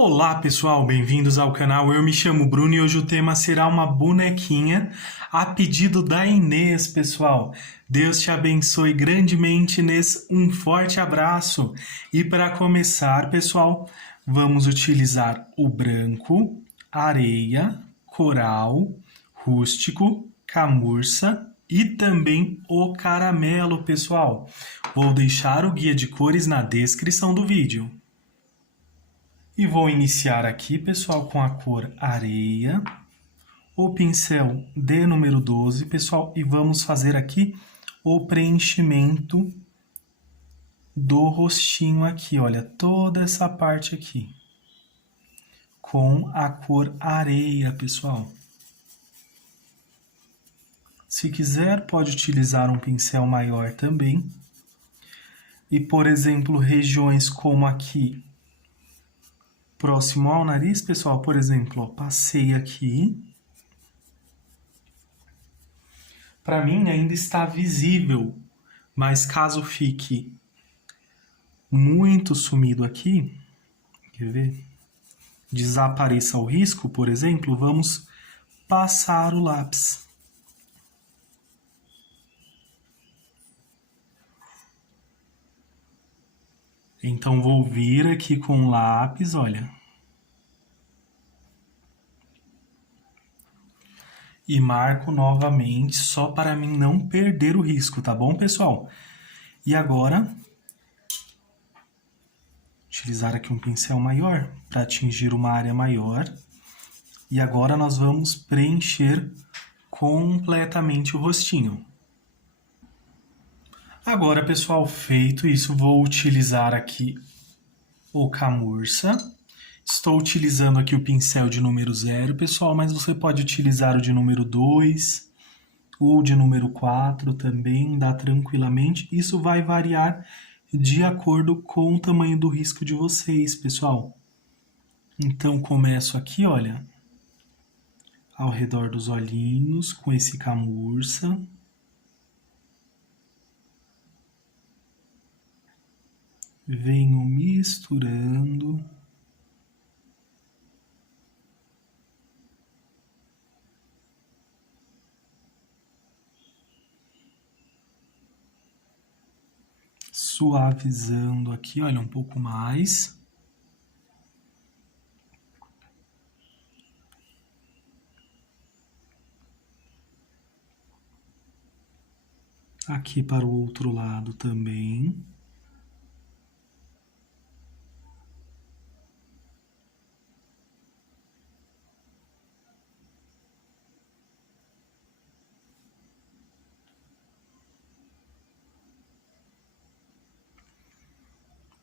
Olá pessoal, bem-vindos ao canal. Eu me chamo Bruno e hoje o tema será uma bonequinha a pedido da Inês, pessoal. Deus te abençoe grandemente, Inês. Um forte abraço. E para começar, pessoal, vamos utilizar o branco, areia, coral, rústico, camurça e também o caramelo, pessoal. Vou deixar o guia de cores na descrição do vídeo. E vou iniciar aqui, pessoal, com a cor areia, o pincel de número 12, pessoal, e vamos fazer aqui o preenchimento do rostinho aqui, olha, toda essa parte aqui, com a cor areia, pessoal. Se quiser, pode utilizar um pincel maior também. E, por exemplo, regiões como aqui, próximo ao nariz, pessoal, por exemplo, ó, passei aqui. Para mim ainda está visível, mas caso fique muito sumido aqui, quer ver? Desapareça o risco, por exemplo, vamos passar o lápis. Então vou vir aqui com o lápis, olha. E marco novamente, só para mim não perder o risco, tá bom, pessoal? E agora, utilizar aqui um pincel maior para atingir uma área maior. E agora nós vamos preencher completamente o rostinho. Agora, pessoal, feito isso, vou utilizar aqui o camurça. Estou utilizando aqui o pincel de número 0, pessoal, mas você pode utilizar o de número 2 ou de número 4 também, dá tranquilamente. Isso vai variar de acordo com o tamanho do risco de vocês, pessoal. Então, começo aqui, olha, ao redor dos olhinhos, com esse camurça. Venho misturando. Suavizando aqui, olha, um pouco mais. Aqui para o outro lado também.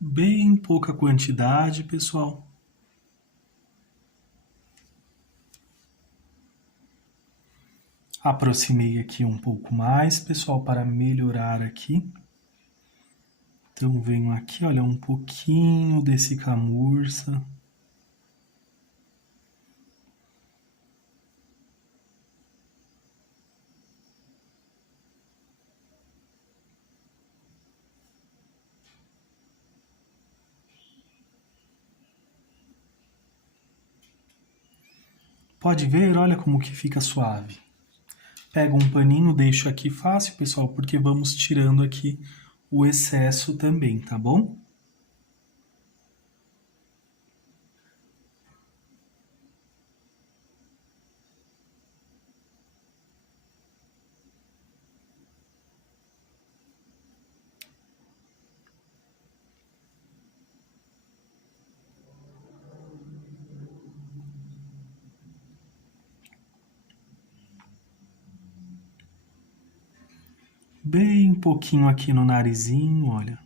Bem pouca quantidade, pessoal. Aproximei aqui um pouco mais, pessoal, para melhorar aqui. Então, venho aqui, olha, um pouquinho desse camurça. Pode ver, olha como que fica suave. Pego um paninho, deixo aqui fácil, pessoal, porque vamos tirando aqui o excesso também, tá bom? Bem pouquinho aqui no narizinho, olha.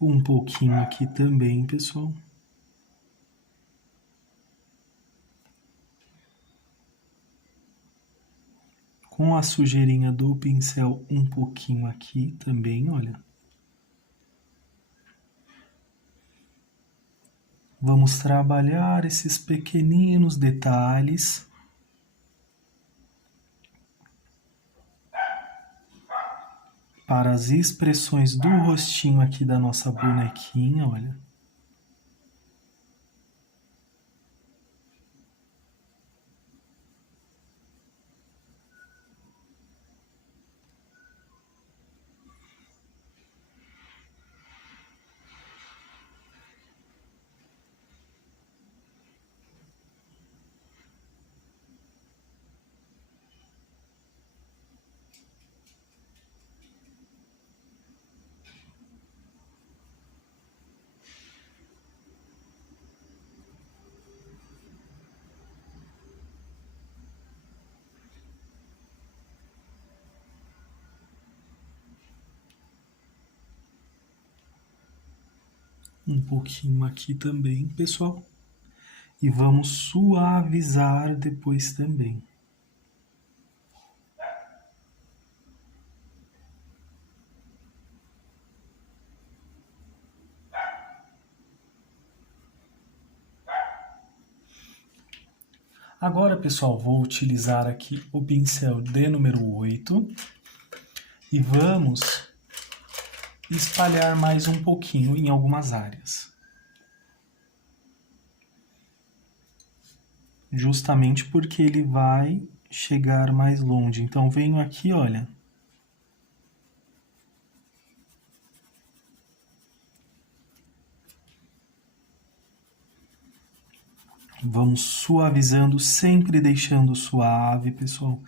Um pouquinho aqui também, pessoal. Com a sujeirinha do pincel um pouquinho aqui também, olha. Vamos trabalhar esses pequeninos detalhes. Para as expressões do rostinho aqui da nossa bonequinha, olha. Um pouquinho aqui também, pessoal. E vamos suavizar depois também. Agora, pessoal, vou utilizar aqui o pincel de número 8 e vamos espalhar mais um pouquinho em algumas áreas. Justamente porque ele vai chegar mais longe. Então, venho aqui, olha. Vamos suavizando, sempre deixando suave, pessoal.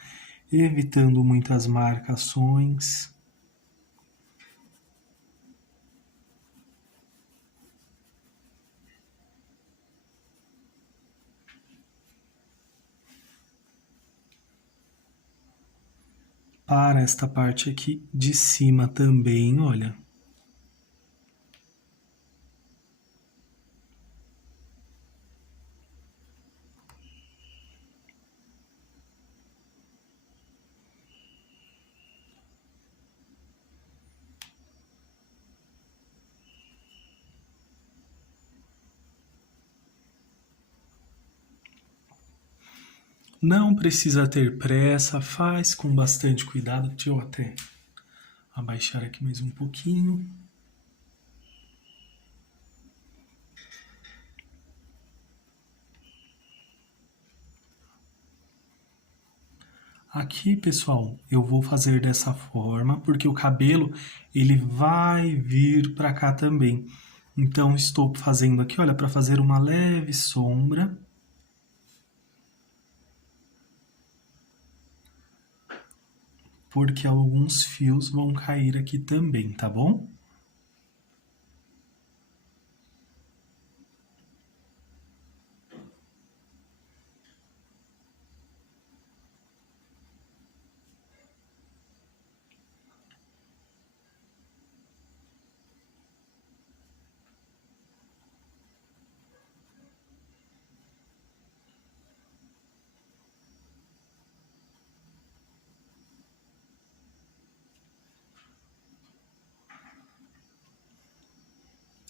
Evitando muitas marcações. Para esta parte aqui de cima também, olha. Não precisa ter pressa, faz com bastante cuidado. Deixa eu até abaixar aqui mais um pouquinho. Aqui, pessoal, eu vou fazer dessa forma, porque o cabelo, ele vai vir para cá também. Então, estou fazendo aqui, olha, para fazer uma leve sombra. Porque alguns fios vão cair aqui também, tá bom?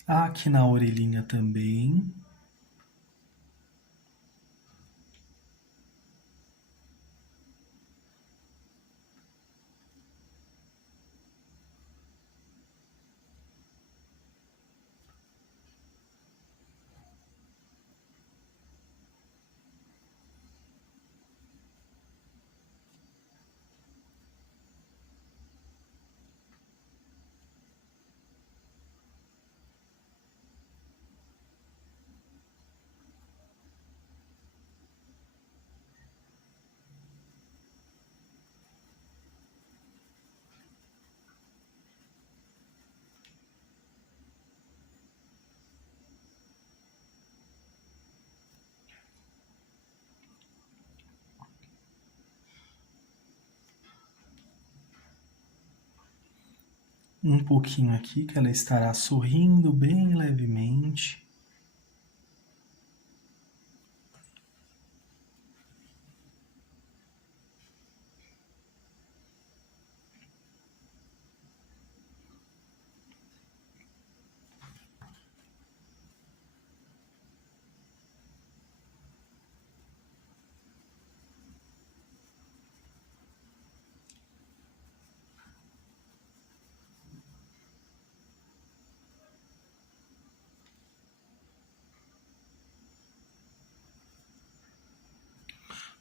Aqui na orelhinha também. um pouquinho aqui, que ela estará sorrindo bem levemente.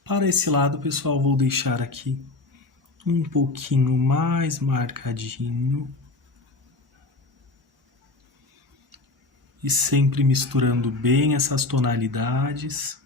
Para esse lado, pessoal, vou deixar aqui um pouquinho mais marcadinho. E sempre misturando bem essas tonalidades.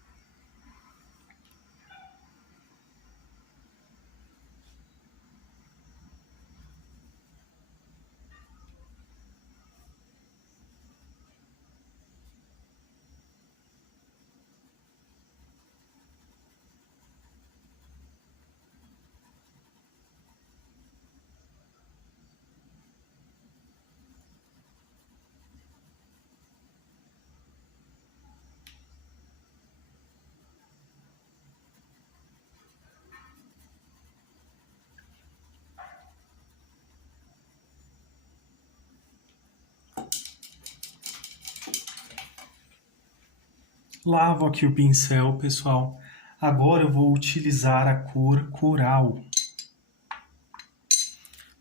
Lavo aqui o pincel, pessoal. Agora eu vou utilizar a cor coral.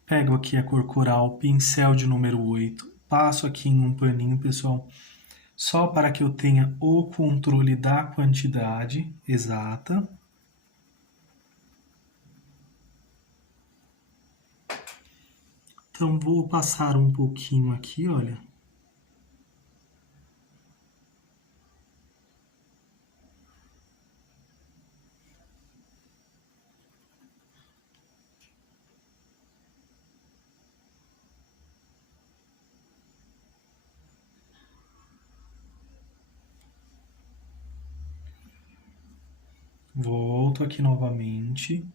Pego aqui a cor coral, pincel de número 8, passo aqui em um paninho, pessoal, só para que eu tenha o controle da quantidade exata. Então vou passar um pouquinho aqui, olha. Volto aqui novamente.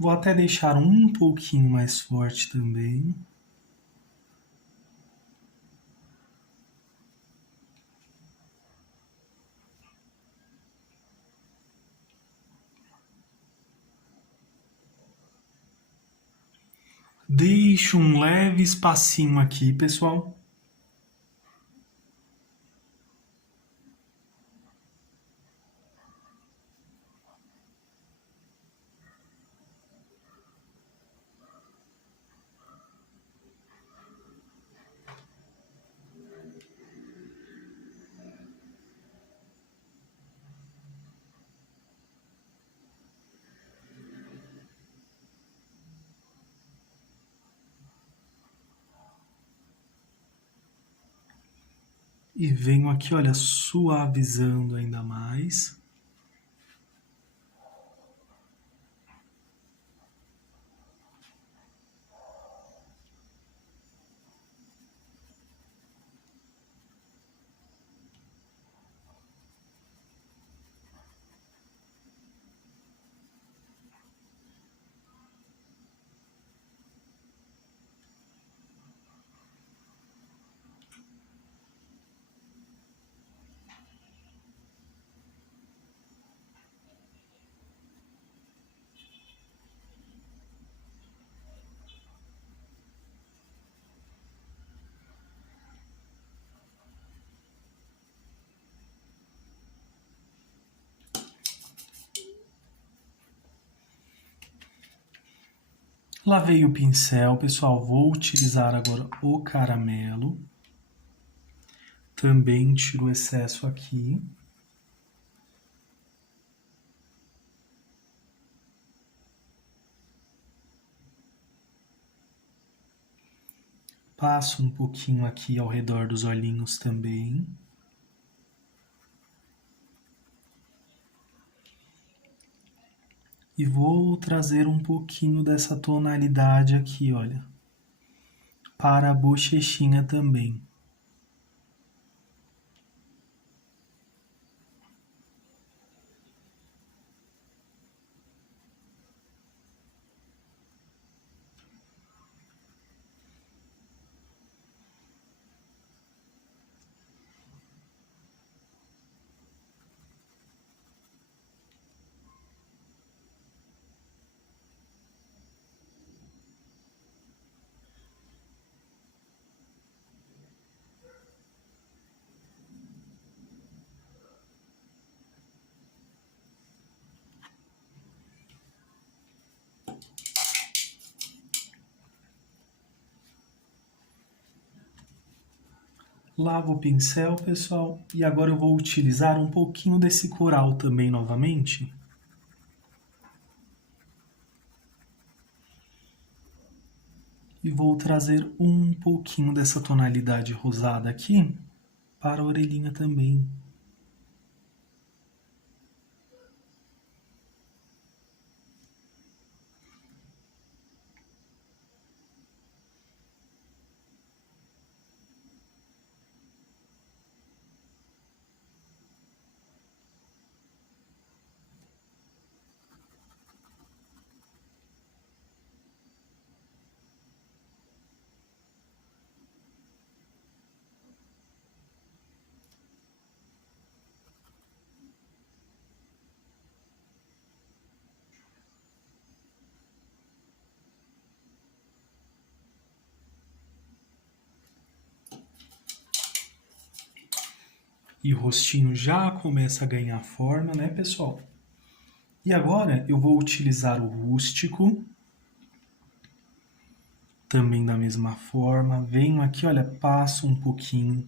Vou até deixar um pouquinho mais forte também. Deixo um leve espacinho aqui, pessoal. E venho aqui, olha, suavizando ainda mais. Lavei o pincel, pessoal. Vou utilizar agora o caramelo. Também tiro o excesso aqui. Passo um pouquinho aqui ao redor dos olhinhos também. E vou trazer um pouquinho dessa tonalidade aqui, olha, para a bochechinha também. Lavo o pincel, pessoal, e agora eu vou utilizar um pouquinho desse coral também novamente. E vou trazer um pouquinho dessa tonalidade rosada aqui para a orelhinha também. E o rostinho já começa a ganhar forma, né, pessoal? E agora eu vou utilizar o rústico, também da mesma forma. Venho aqui, olha, passo um pouquinho,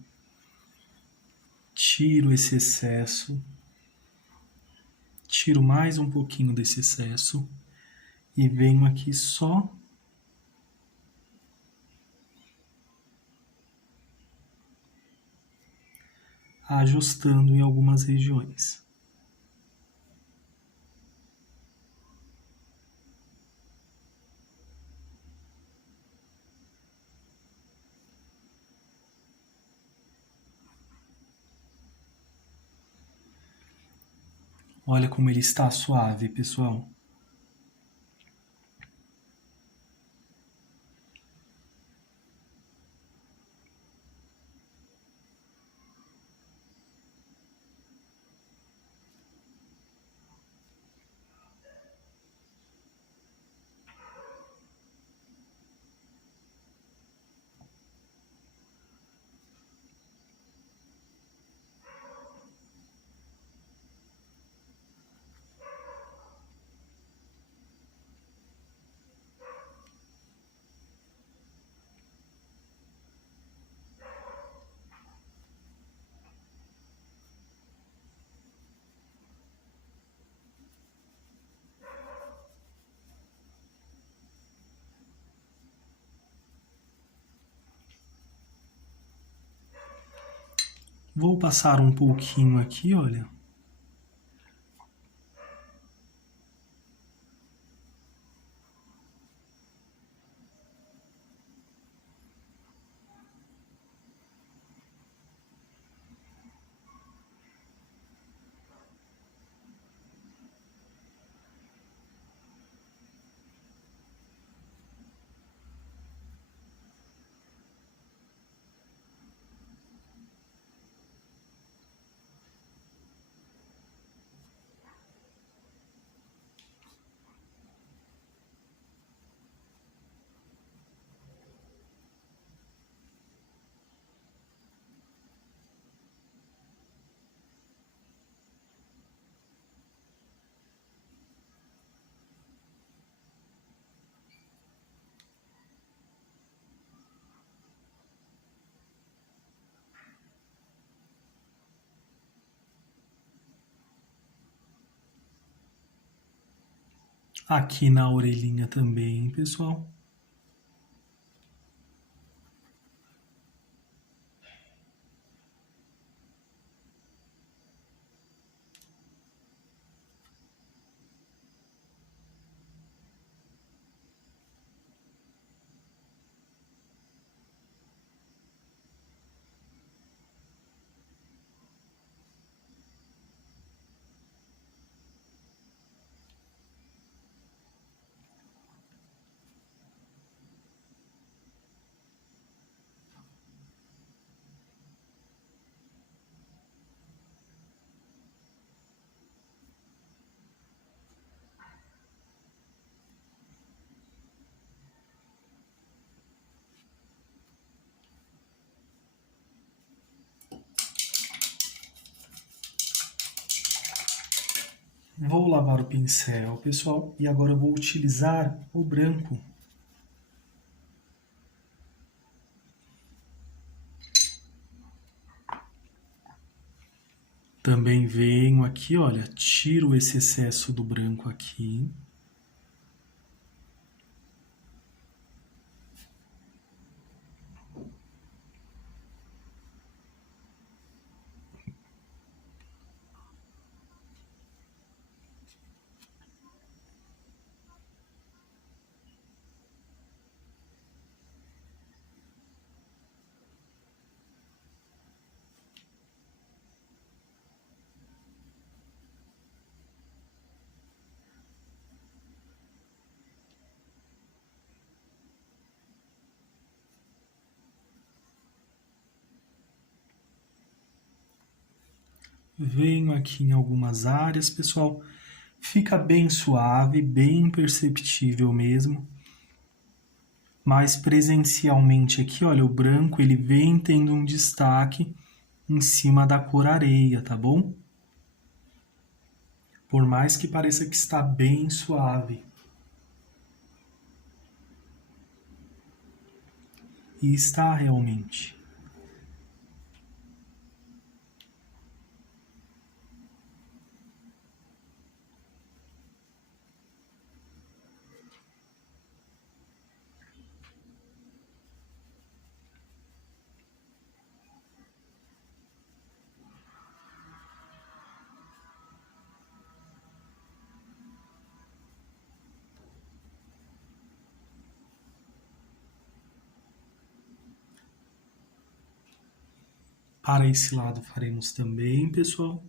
tiro esse excesso, tiro mais um pouquinho desse excesso e venho aqui só ajustando em algumas regiões. Olha como ele está suave, pessoal. Vou passar um pouquinho aqui, olha. Aqui na orelhinha também, pessoal. Vou lavar o pincel, pessoal, e agora eu vou utilizar o branco. Também venho aqui, olha, tiro esse excesso do branco aqui. Venho aqui em algumas áreas, pessoal. Fica bem suave, bem imperceptível mesmo. Mas presencialmente aqui, olha, o branco ele vem tendo um destaque em cima da cor areia, tá bom? Por mais que pareça que está bem suave. E está realmente. Para esse lado faremos também, pessoal.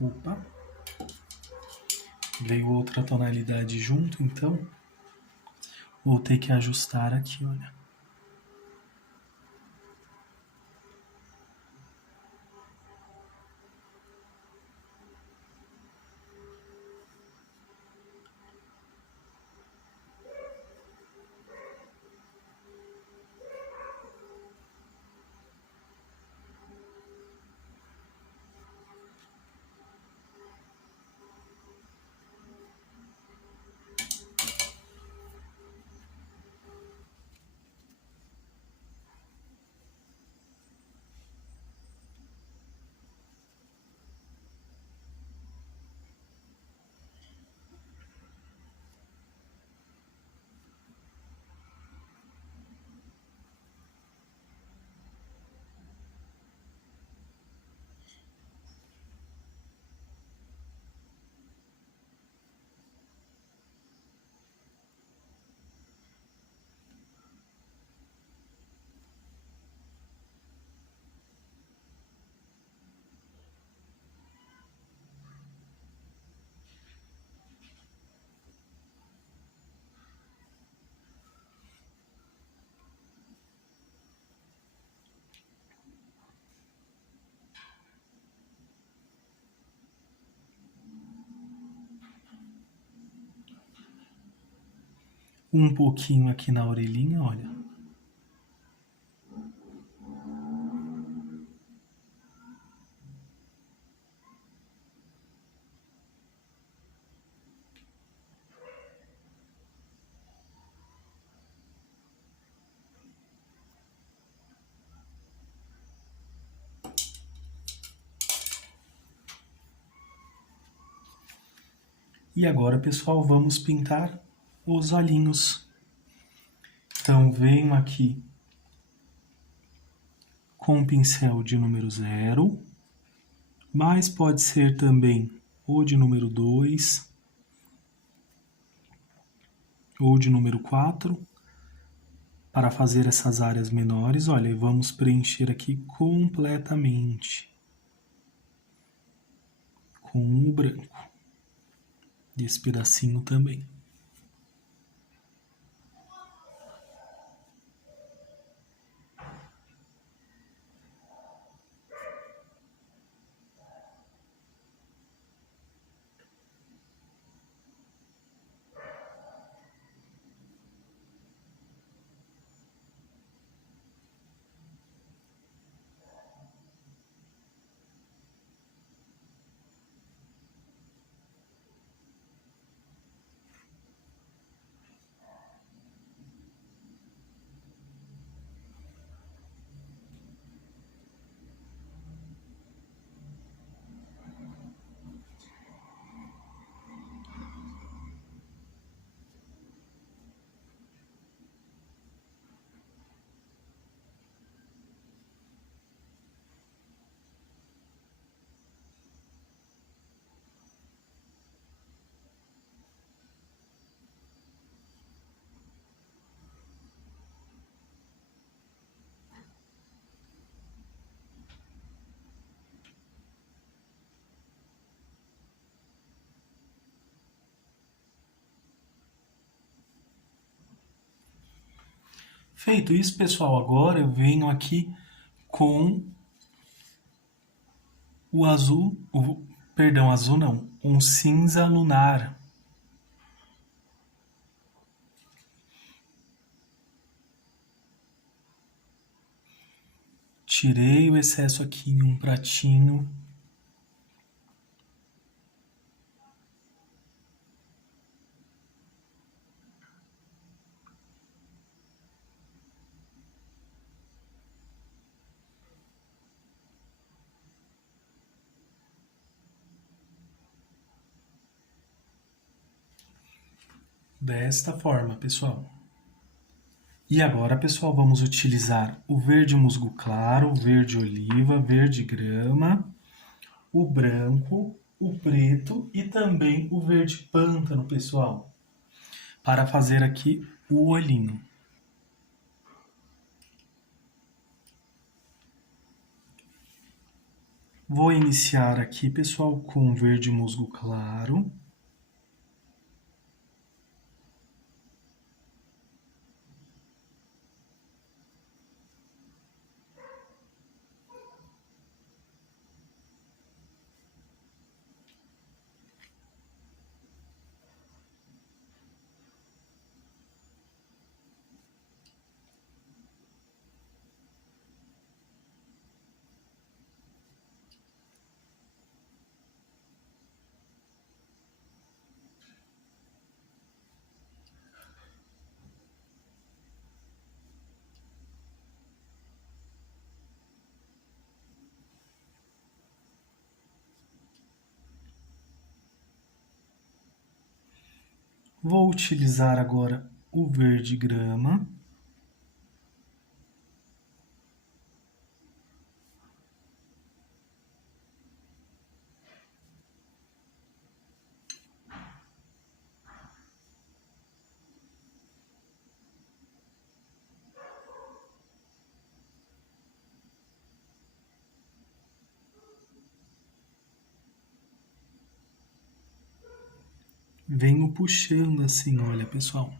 Opa. Veio outra tonalidade junto, então vou ter que ajustar aqui, olha. Um pouquinho aqui na orelhinha, olha. E agora, pessoal, vamos pintar os olhinhos. Então, venho aqui com o pincel de número 0, mas pode ser também ou de número 2, ou de número 4, para fazer essas áreas menores. Olha, e vamos preencher aqui completamente com o branco. Desse pedacinho também. Feito isso, pessoal, agora eu venho aqui com o azul, perdão, azul não, um cinza lunar. Tirei o excesso aqui em um pratinho. Desta forma, pessoal. E agora, pessoal, vamos utilizar o verde musgo claro, o verde oliva, verde grama, o branco, o preto e também o verde pântano, pessoal, para fazer aqui o olhinho. Vou iniciar aqui, pessoal, com verde musgo claro. Vou utilizar agora o verde grama. Venho puxando assim, olha, pessoal.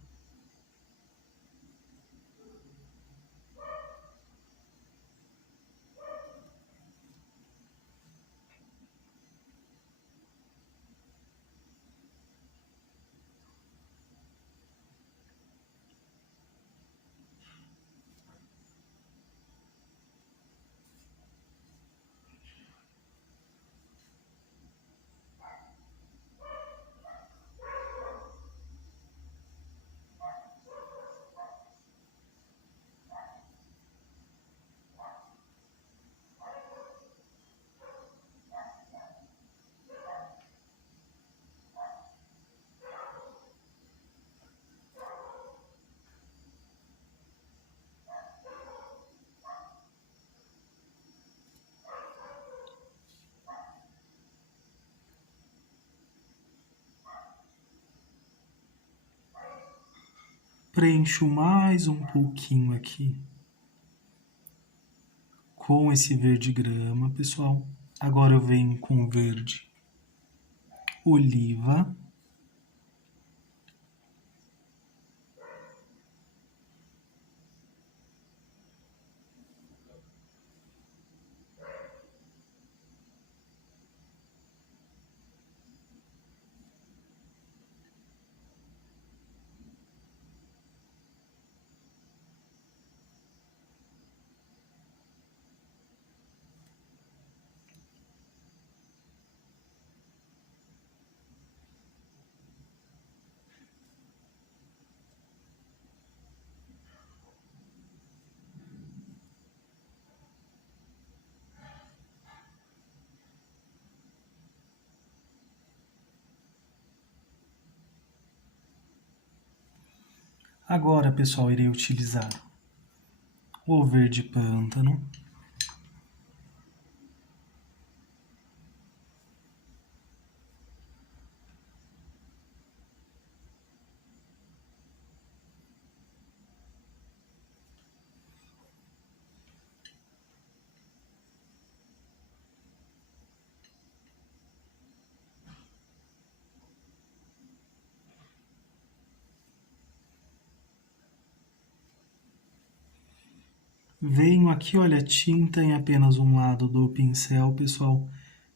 Preencho mais um pouquinho aqui com esse verde grama, pessoal. Agora eu venho com o verde oliva. Agora, pessoal, irei utilizar o verde pântano. Venho aqui, olha, tinta em apenas um lado do pincel, pessoal.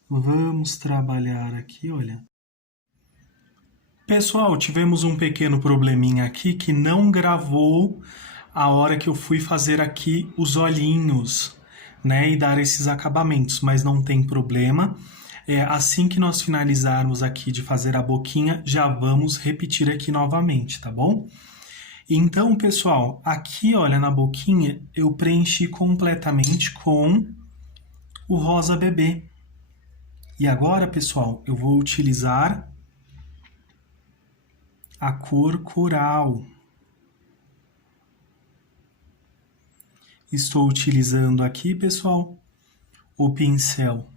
Vamos trabalhar aqui, olha. Pessoal, tivemos um pequeno probleminha aqui que não gravou a hora que eu fui fazer aqui os olhinhos, né, e dar esses acabamentos, mas não tem problema. Assim que nós finalizarmos aqui de fazer a boquinha, já vamos repetir aqui novamente, tá bom? Então, pessoal, aqui, olha, na boquinha, eu preenchi completamente com o rosa bebê. E agora, pessoal, eu vou utilizar a cor coral. Estou utilizando aqui, pessoal, o pincel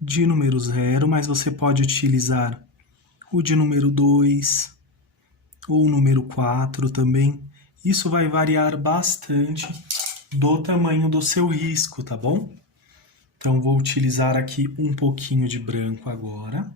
de número 0, mas você pode utilizar o de número 2 ou o número 4 também. Isso vai variar bastante do tamanho do seu risco, tá bom? Então, vou utilizar aqui um pouquinho de branco agora.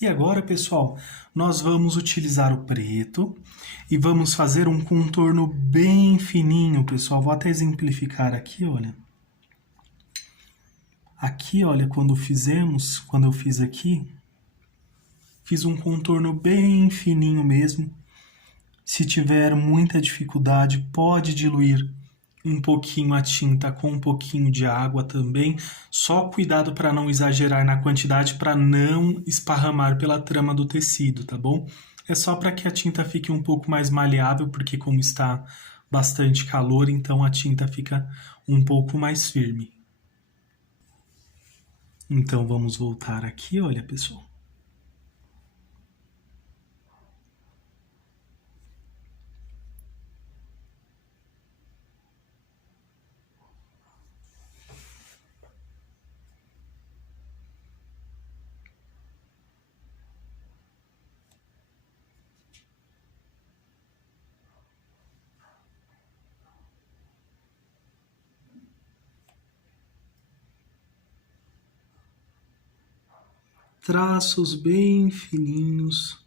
E agora, pessoal, nós vamos utilizar o preto e vamos fazer um contorno bem fininho, pessoal. Vou até exemplificar aqui, olha. Aqui, olha, quando eu fiz aqui, fiz um contorno bem fininho mesmo. Se tiver muita dificuldade, pode diluir um pouquinho a tinta com um pouquinho de água também. Só cuidado para não exagerar na quantidade, para não esparramar pela trama do tecido, tá bom? É só para que a tinta fique um pouco mais maleável, porque como está bastante calor, então a tinta fica um pouco mais firme. Então vamos voltar aqui, olha, pessoal. Traços bem fininhos.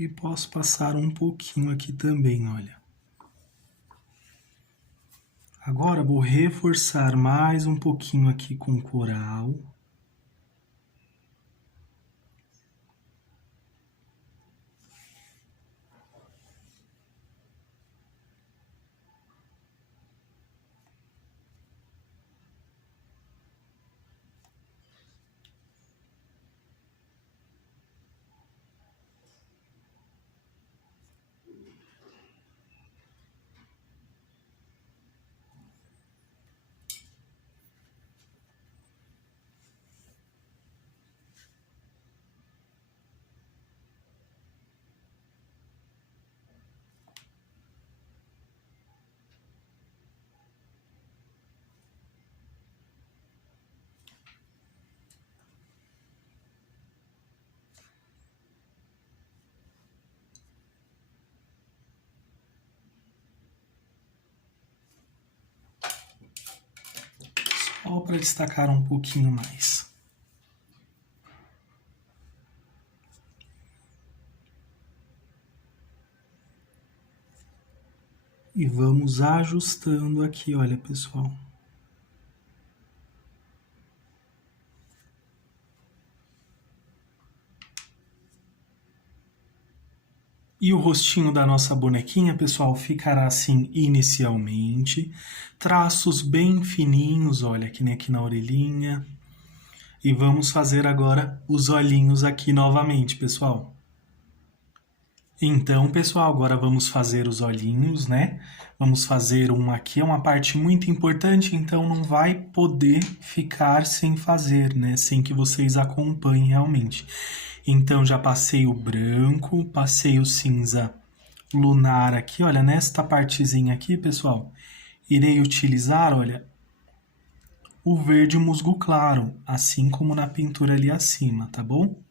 E posso passar um pouquinho aqui também, olha. Agora vou reforçar mais um pouquinho aqui com coral. Só para destacar um pouquinho mais. E vamos ajustando aqui, olha, pessoal. E o rostinho da nossa bonequinha, pessoal, ficará assim inicialmente. Traços bem fininhos, olha, que nem aqui na orelhinha. E vamos fazer agora os olhinhos aqui novamente, pessoal. Então, pessoal, agora vamos fazer os olhinhos, né? Vamos fazer um aqui, é uma parte muito importante, então não vai poder ficar sem fazer, né? Sem que vocês acompanhem realmente. Então, já passei o branco, passei o cinza lunar aqui, olha, nesta partezinha aqui, pessoal, irei utilizar, olha, o verde musgo claro, assim como na pintura ali acima, tá bom?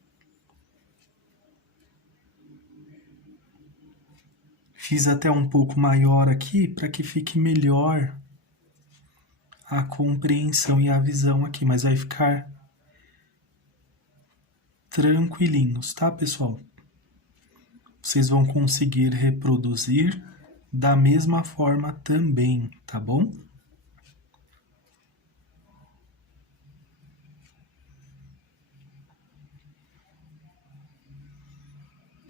Fiz até um pouco maior aqui para que fique melhor a compreensão e a visão aqui, mas vai ficar tranquilinhos, tá, pessoal? Vocês vão conseguir reproduzir da mesma forma também, tá bom?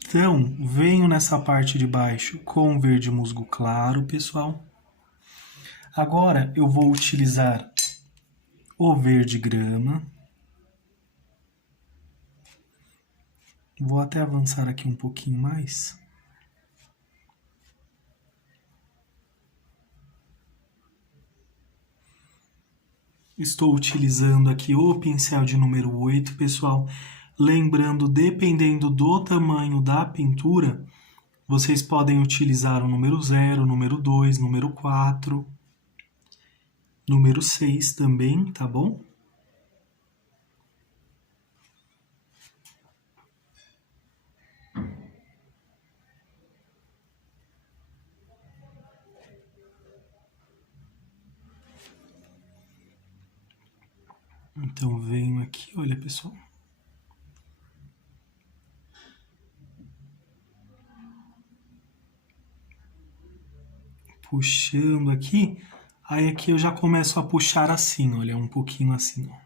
Então, venho nessa parte de baixo com verde musgo claro, pessoal. Agora eu vou utilizar o verde grama. Vou até avançar aqui um pouquinho mais. Estou utilizando aqui o pincel de número 8, pessoal. Lembrando, dependendo do tamanho da pintura, vocês podem utilizar o número 0, número 2, número 4, número 6 também, tá bom? Então venho aqui, olha, pessoal. Puxando aqui, aí aqui eu já começo a puxar assim, olha, um pouquinho assim, ó.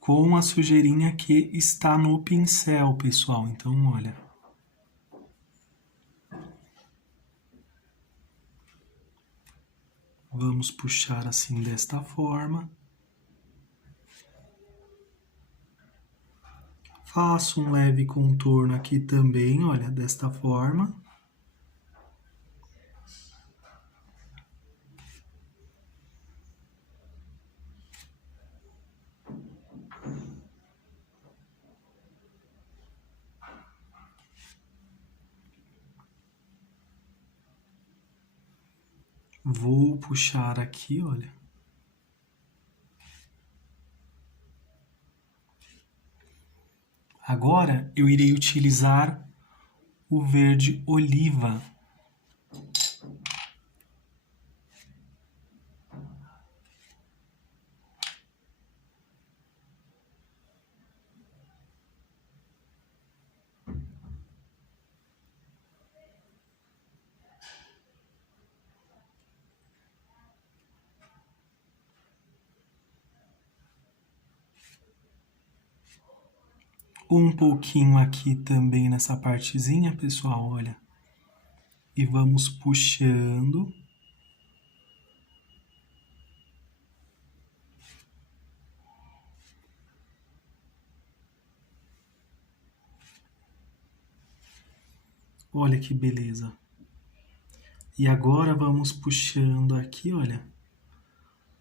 Com a sujeirinha que está no pincel, pessoal. Então, olha. Vamos puxar assim desta forma. Faço um leve contorno aqui também, olha, desta forma. Vou puxar aqui, olha. Agora eu irei utilizar o verde oliva. Um pouquinho aqui também nessa partezinha, pessoal, olha. E vamos puxando. Olha que beleza. E agora vamos puxando aqui, olha.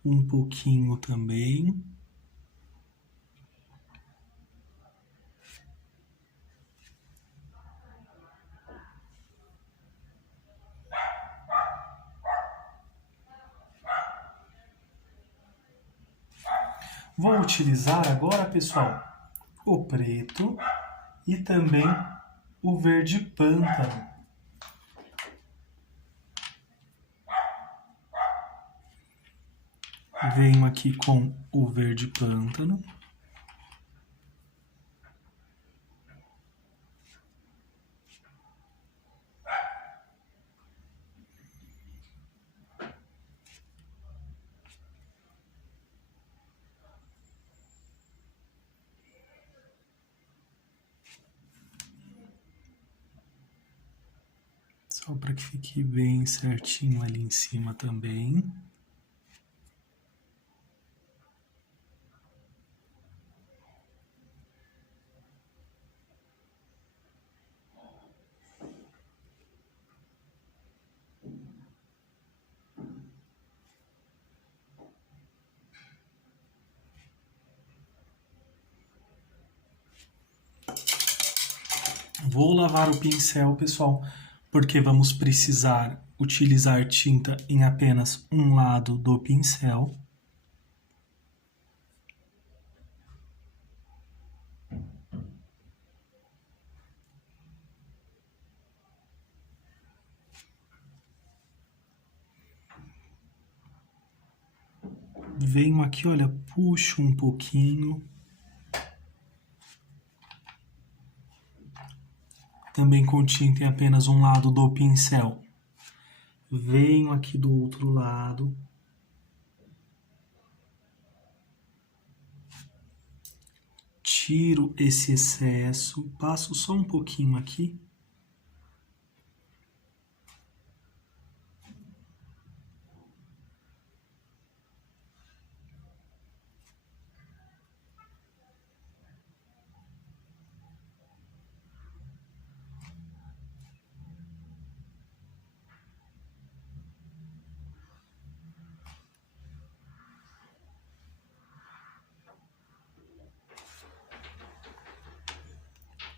Um pouquinho também. Vou utilizar agora, pessoal, o preto e também o verde pântano. Venho aqui com o verde pântano. Só para que fique bem certinho ali em cima também. Vou lavar o pincel, pessoal, porque vamos precisar utilizar tinta em apenas um lado do pincel. Venho aqui, olha, puxo um pouquinho. Também com tinta em apenas um lado do pincel. Venho aqui do outro lado. Tiro esse excesso, passo só um pouquinho aqui.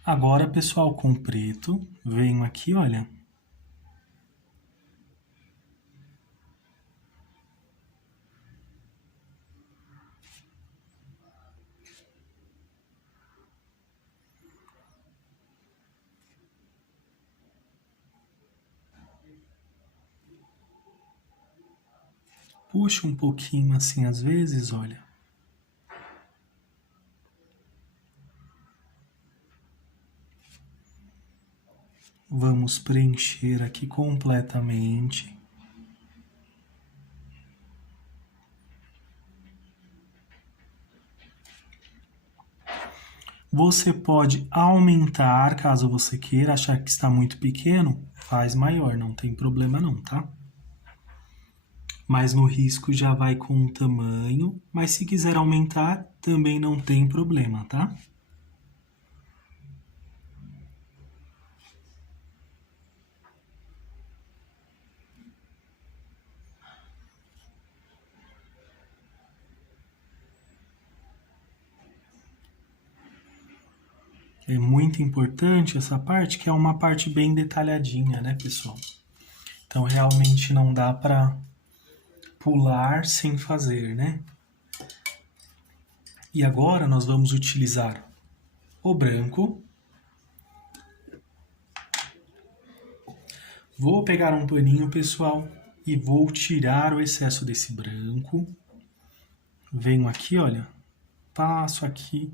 Agora, pessoal, com preto, venho aqui, olha. Puxo um pouquinho assim às vezes, olha. Vamos preencher aqui completamente. Você pode aumentar, caso você queira, achar que está muito pequeno, faz maior, não tem problema não, tá? Mas no risco já vai com o tamanho, mas se quiser aumentar, também não tem problema, tá? É muito importante essa parte, que é uma parte bem detalhadinha, né, pessoal? Então, realmente não dá para pular sem fazer, né? E agora nós vamos utilizar o branco. Vou pegar um paninho, pessoal, e vou tirar o excesso desse branco. Venho aqui, olha, passo aqui,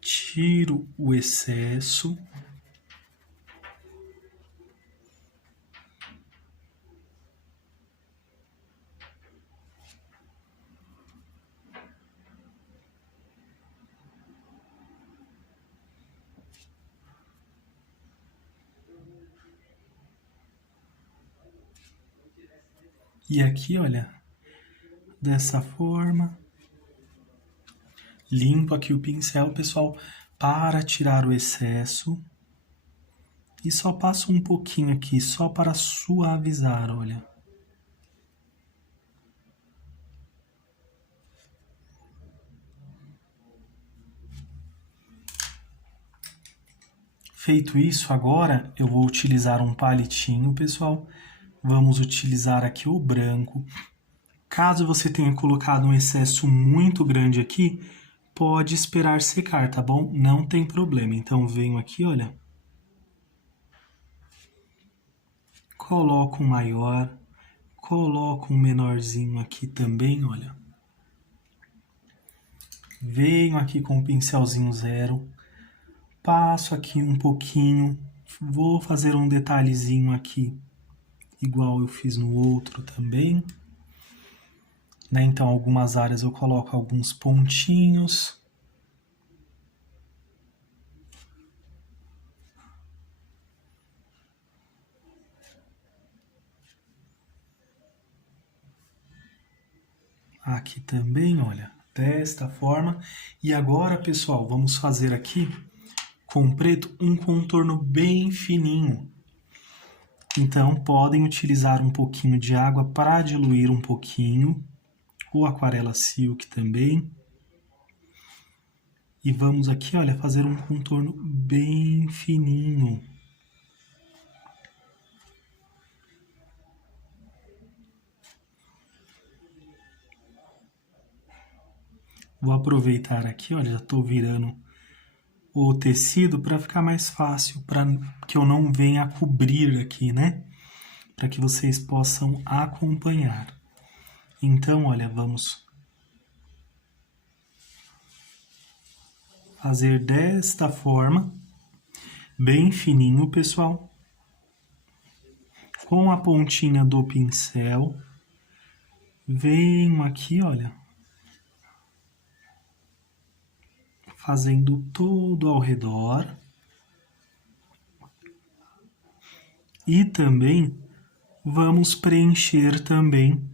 tiro o excesso. E aqui, olha, dessa forma. Limpo aqui o pincel, pessoal, para tirar o excesso. E só passo um pouquinho aqui, só para suavizar, olha. Feito isso, agora eu vou utilizar um palitinho, pessoal. Vamos utilizar aqui o branco. Caso você tenha colocado um excesso muito grande aqui, pode esperar secar, tá bom? Não tem problema. Então, venho aqui, olha. Coloco um maior, coloco um menorzinho aqui também, olha. Venho aqui com o pincelzinho zero, passo aqui um pouquinho, vou fazer um detalhezinho aqui, igual eu fiz no outro também. Né? Então, algumas áreas eu coloco alguns pontinhos. Aqui também, olha, desta forma. E agora, pessoal, vamos fazer aqui com preto um contorno bem fininho. Então, podem utilizar um pouquinho de água para diluir um pouquinho, ou aquarela silk também. E vamos aqui, olha, fazer um contorno bem fininho. Vou aproveitar aqui, olha, já estou virando o tecido para ficar mais fácil, para que eu não venha a cobrir aqui, né? Para que vocês possam acompanhar. Então, olha, vamos fazer desta forma, bem fininho, pessoal. Com a pontinha do pincel, venho aqui, olha, fazendo tudo ao redor. E também vamos preencher também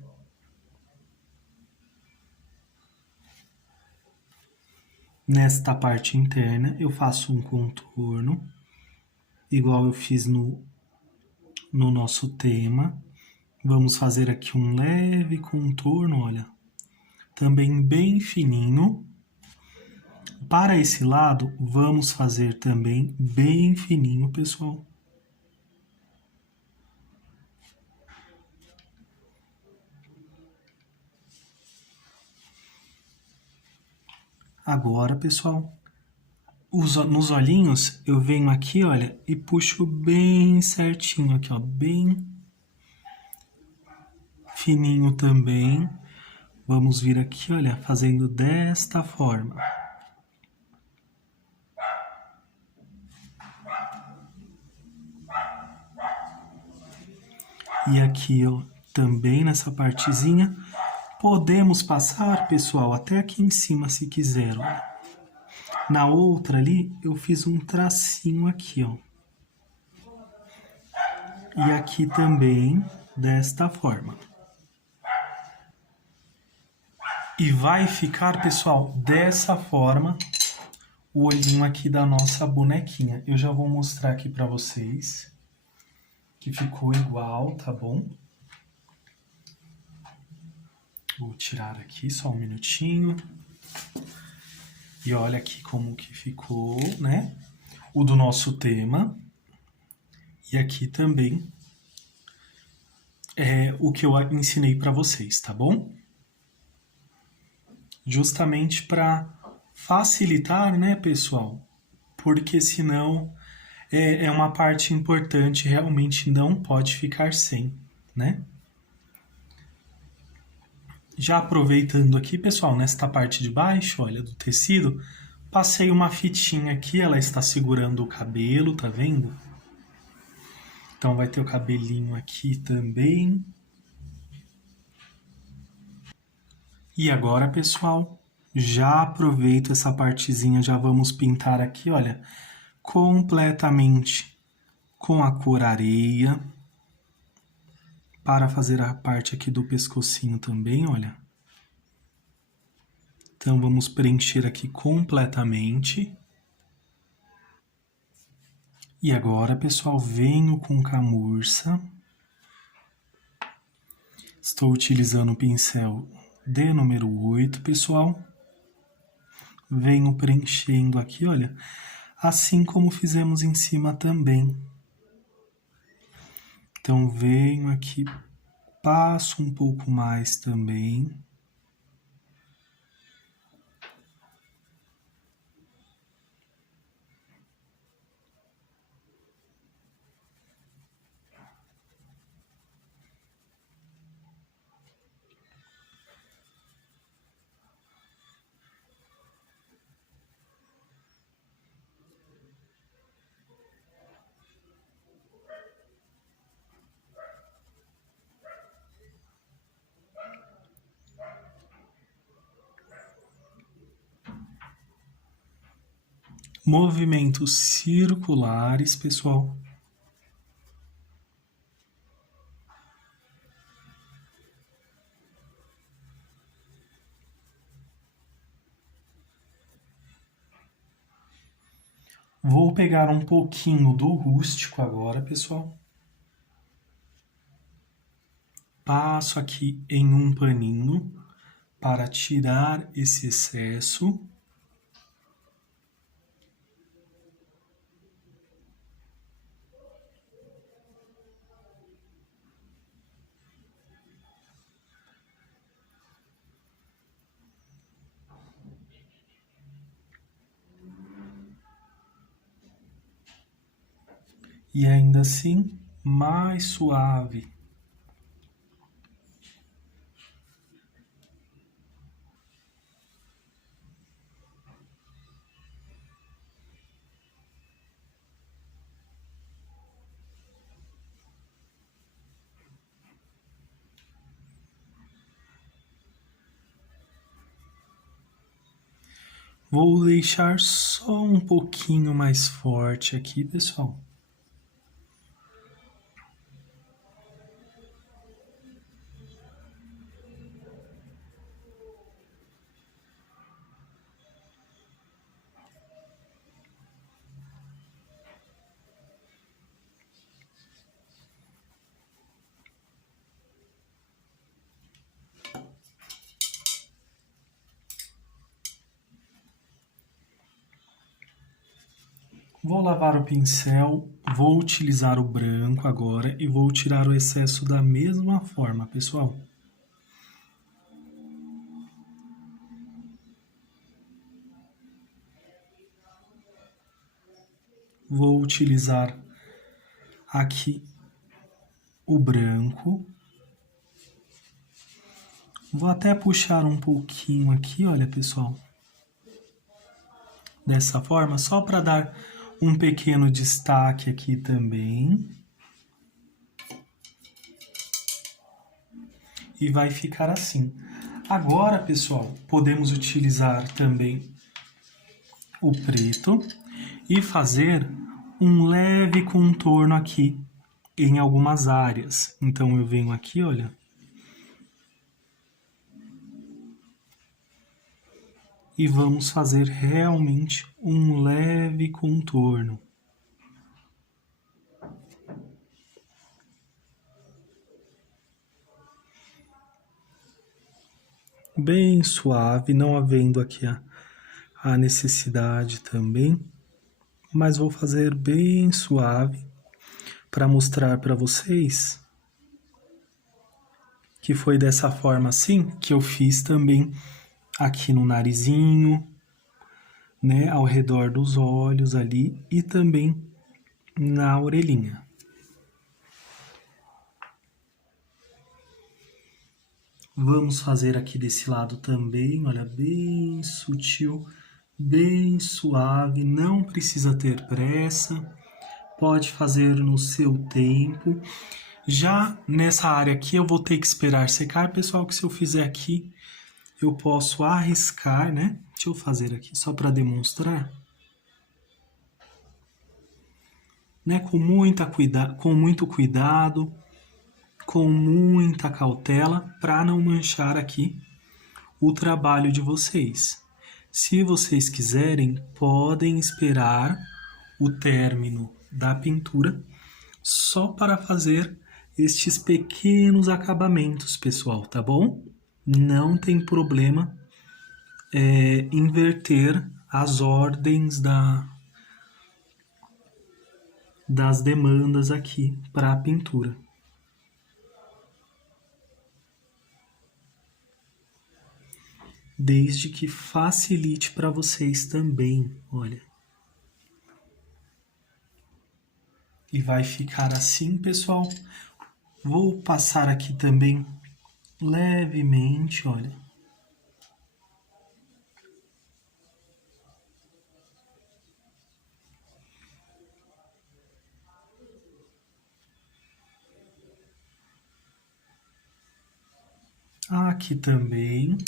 nesta parte interna. Eu faço um contorno, igual eu fiz no nosso tema. Vamos fazer aqui um leve contorno, olha, também bem fininho. Para esse lado, vamos fazer também bem fininho, pessoal. Agora, pessoal, nos olhinhos, eu venho aqui, olha, e puxo bem certinho aqui, ó, bem fininho também. Vamos vir aqui, olha, fazendo desta forma. E aqui, ó, também nessa partezinha. Podemos passar, pessoal, até aqui em cima, se quiser, ó. Na outra ali, eu fiz um tracinho aqui, ó. E aqui também, desta forma. E vai ficar, pessoal, dessa forma, o olhinho aqui da nossa bonequinha. Eu já vou mostrar aqui pra vocês que ficou igual, tá bom? Vou tirar aqui só um minutinho. E olha aqui como que ficou, né? O do nosso tema. E aqui também é o que eu ensinei para vocês, tá bom? Justamente para facilitar, né, pessoal? Porque senão é uma parte importante, realmente não pode ficar sem, né? Já aproveitando aqui, pessoal, nesta parte de baixo, olha, do tecido, passei uma fitinha aqui, ela está segurando o cabelo, tá vendo? Então vai ter o cabelinho aqui também. E agora, pessoal, já aproveito essa partezinha, já vamos pintar aqui, olha, completamente com a cor areia. para fazer a parte aqui do pescocinho também, olha. Então, vamos preencher aqui completamente. E agora, pessoal, venho com camurça. Estou utilizando o pincel de número 8, pessoal. Venho preenchendo aqui, olha, assim como fizemos em cima também. Então, venho aqui, passo um pouco mais também. Movimentos circulares, pessoal. Vou pegar um pouquinho do rústico agora, pessoal. Passo aqui em um paninho para tirar esse excesso. E ainda assim, mais suave. Vou deixar só um pouquinho mais forte aqui, pessoal. Vou lavar o pincel, vou utilizar o branco agora e vou tirar o excesso da mesma forma, pessoal. Vou utilizar aqui o branco. Vou até puxar um pouquinho aqui, olha, pessoal. Dessa forma, só para dar um pequeno destaque aqui também. E vai ficar assim. Agora, pessoal, podemos utilizar também o preto e fazer um leve contorno aqui em algumas áreas. Então, eu venho aqui, olha. E vamos fazer realmente um leve contorno. Bem suave, não havendo aqui a necessidade também, mas vou fazer bem suave para mostrar para vocês que foi dessa forma assim que eu fiz também aqui no narizinho, né, ao redor dos olhos ali e também na orelhinha. Vamos fazer aqui desse lado também, olha, bem sutil, bem suave, não precisa ter pressa, pode fazer no seu tempo. Já nessa área aqui eu vou ter que esperar secar, pessoal, que se eu fizer aqui eu posso arriscar, né? Deixa eu fazer aqui só para demonstrar. Né? Com muito cuidado, com muita cautela para não manchar aqui o trabalho de vocês. Se vocês quiserem, podem esperar o término da pintura só para fazer estes pequenos acabamentos, pessoal, tá bom? Não tem problema inverter as ordens das demandas aqui para a pintura. Desde que facilite para vocês também, olha. E vai ficar assim, pessoal. Vou passar aqui também levemente, olha. Aqui também.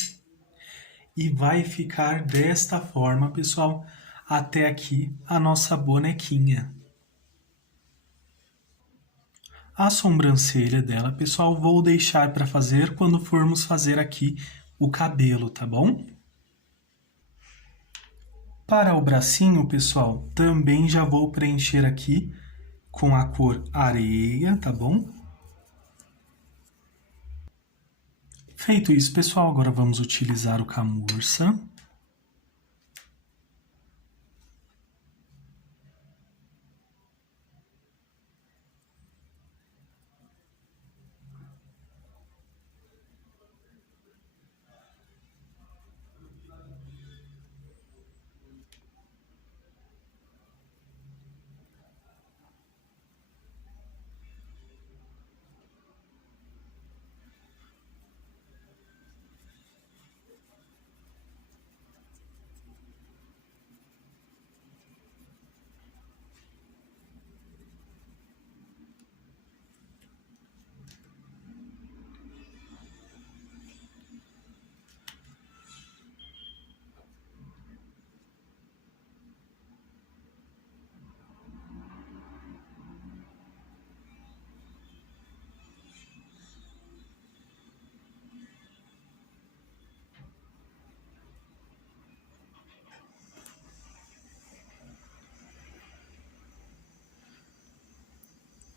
E vai ficar desta forma, pessoal, até aqui a nossa bonequinha. A sobrancelha dela, pessoal, vou deixar para fazer quando formos fazer aqui o cabelo, tá bom? Para o bracinho, pessoal, também já vou preencher aqui com a cor areia, tá bom? Feito isso, pessoal, agora vamos utilizar o camurça.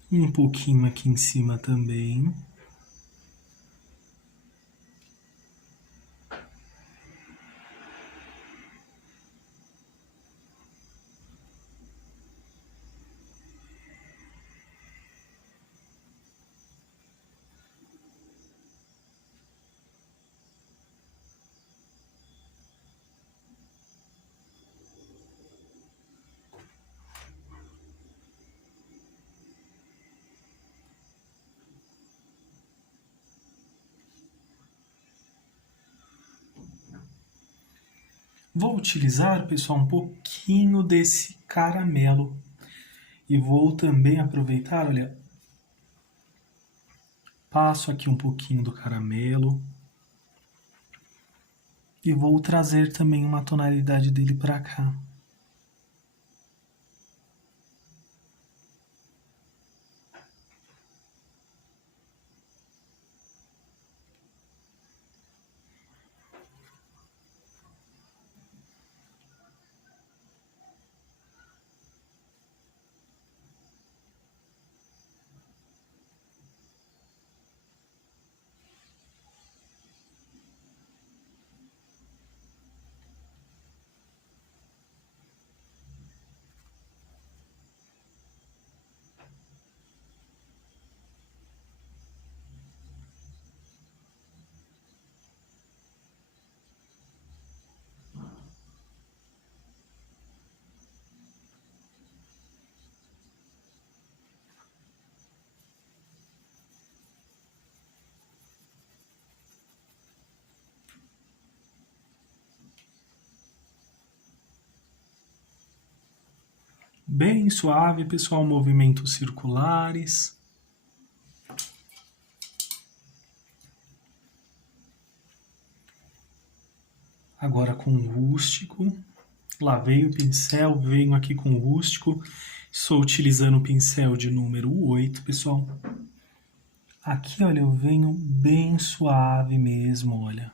Um pouquinho aqui em cima também. Vou utilizar, pessoal, um pouquinho desse caramelo. E vou também aproveitar, olha, passo aqui um pouquinho do caramelo. E vou trazer também uma tonalidade dele para cá. Bem suave, pessoal, movimentos circulares. Agora com o rústico. Lavei o pincel, venho aqui com o rústico. Estou utilizando o pincel de número 8, pessoal. Aqui, olha, eu venho bem suave mesmo, olha.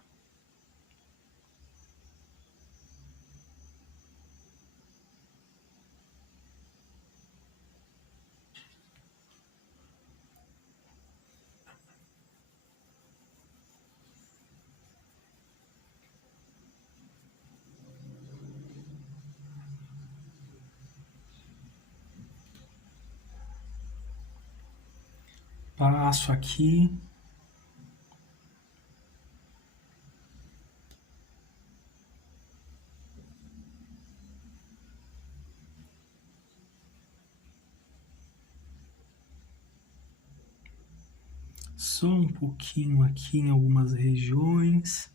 Passo aqui. Só um pouquinho aqui em algumas regiões.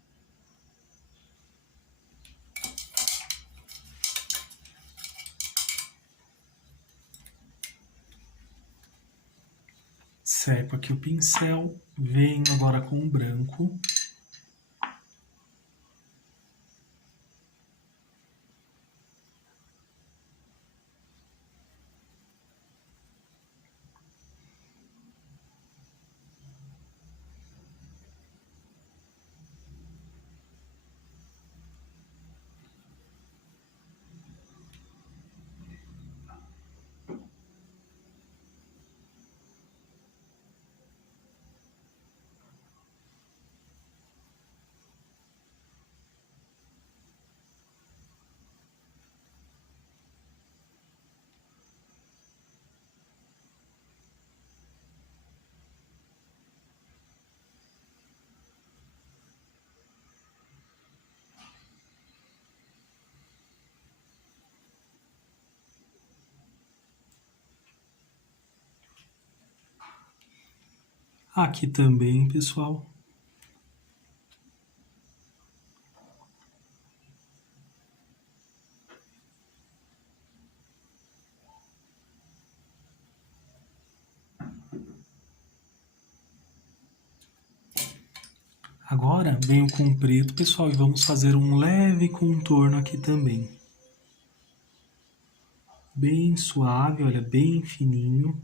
Seco aqui o pincel, venho agora com o branco. Aqui também, pessoal. Agora venho com o preto, pessoal, e vamos fazer um leve contorno aqui também. Bem suave, olha, bem fininho.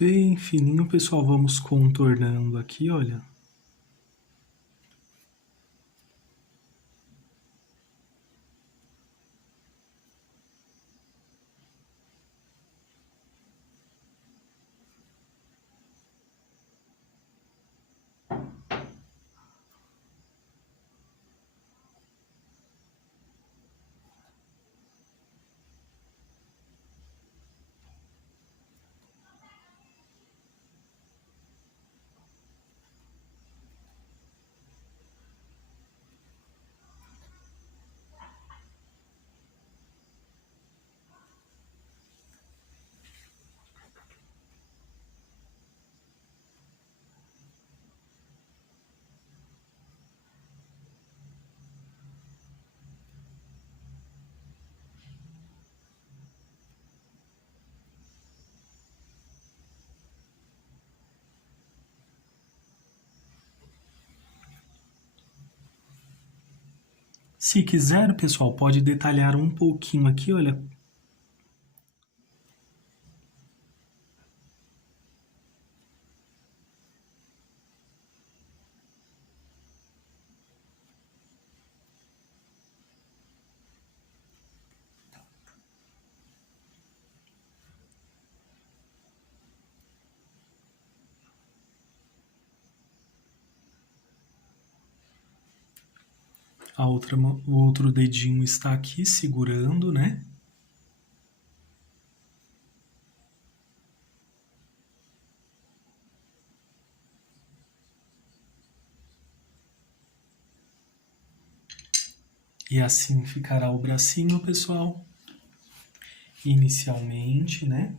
Bem fininho, pessoal, vamos contornando aqui, olha. Se quiser, pessoal, pode detalhar um pouquinho aqui, olha. O outro dedinho está aqui segurando, né? E assim ficará o bracinho, pessoal. Inicialmente, né?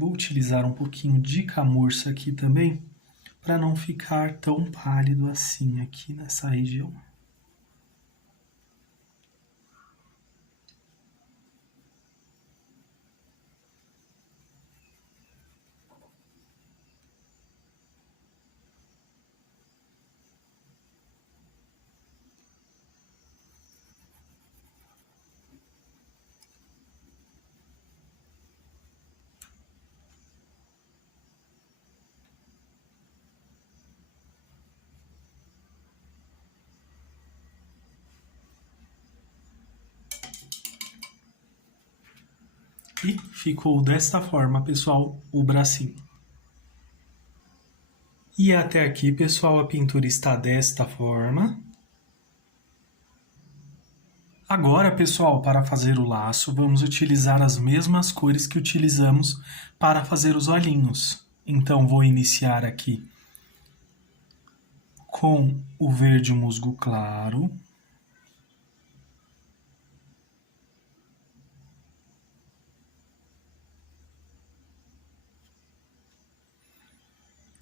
Vou utilizar um pouquinho de camurça aqui também, para não ficar tão pálido assim aqui nessa região. E ficou desta forma, pessoal, o bracinho. E até aqui, pessoal, a pintura está desta forma. Agora, pessoal, para fazer o laço, vamos utilizar as mesmas cores que utilizamos para fazer os olhinhos. Então, vou iniciar aqui com o verde musgo claro.